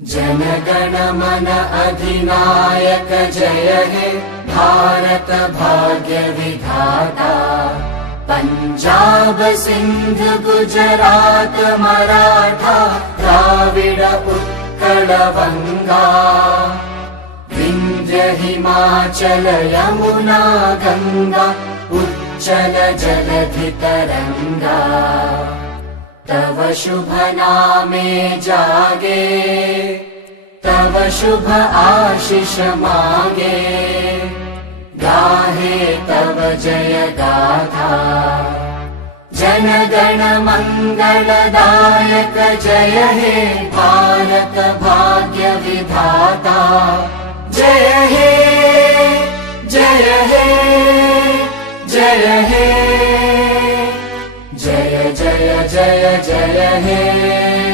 जनगण मन अधिनायक जय हे भारत भाग्य विधाता। पंजाब सिंध गुजरात मराठा द्राविड उत्कल बंगा। विंध्य हिमाचल यमुना गंगा उच्चल जलधि तरंगा। तव शुभ नामे जागे तव शुभ आशीष मांगे। गाहे तव जय गाथा जनगण मंगलदायक जय हे भारत भाग्य विधाता। जय हे जय हे जय हे जय जय जय जय हे।